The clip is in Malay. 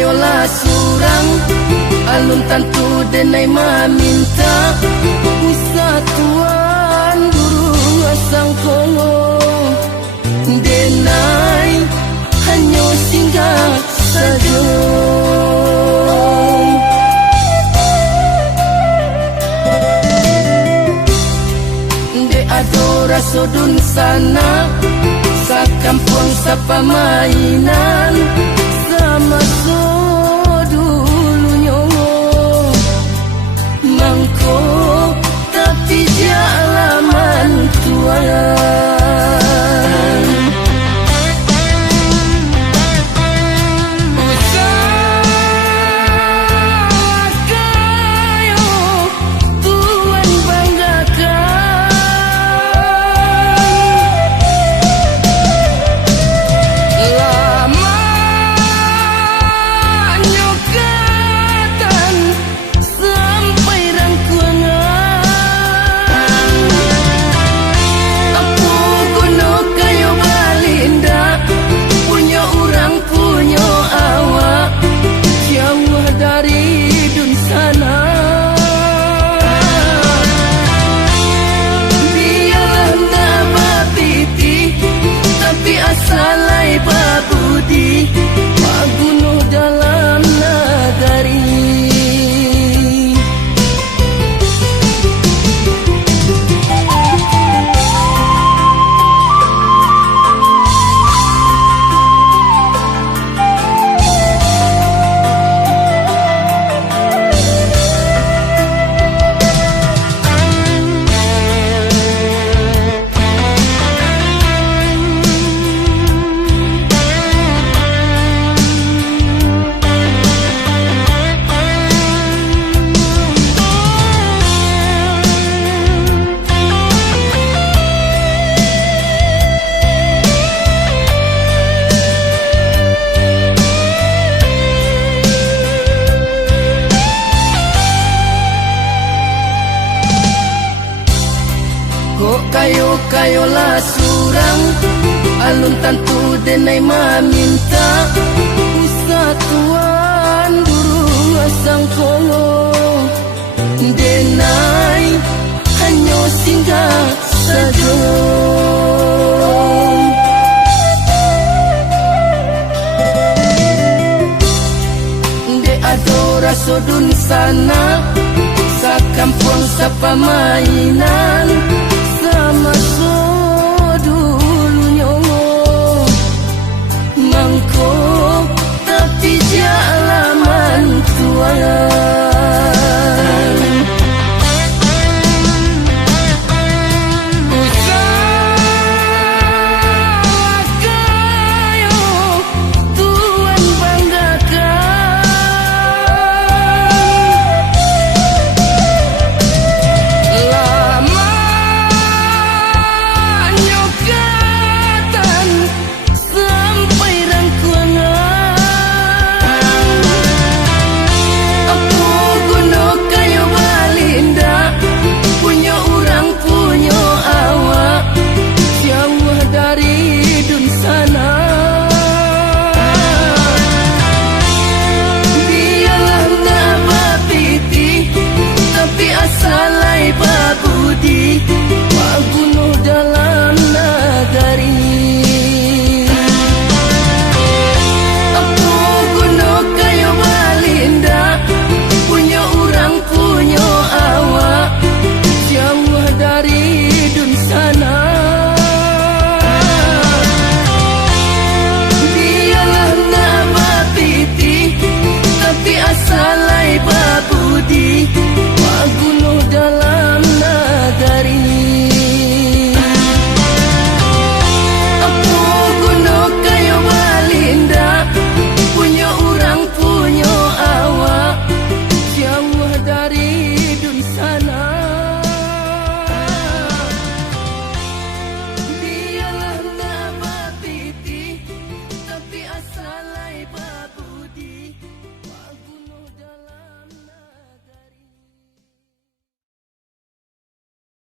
kayolah surang alun tantu denai maminta Usatuan burung asang kongo denai hanya singgah saja de adora sodun sana sa kampung sa pamainan sama so dulunya mangko tapi dia alaman tuan salai babudi maguno dalam nagari kayolah surang alun tantu denai maminta Usatuan burung asang kongo denai hanya singgah saja de adora sodun sana sa kampung sa pamainan sama so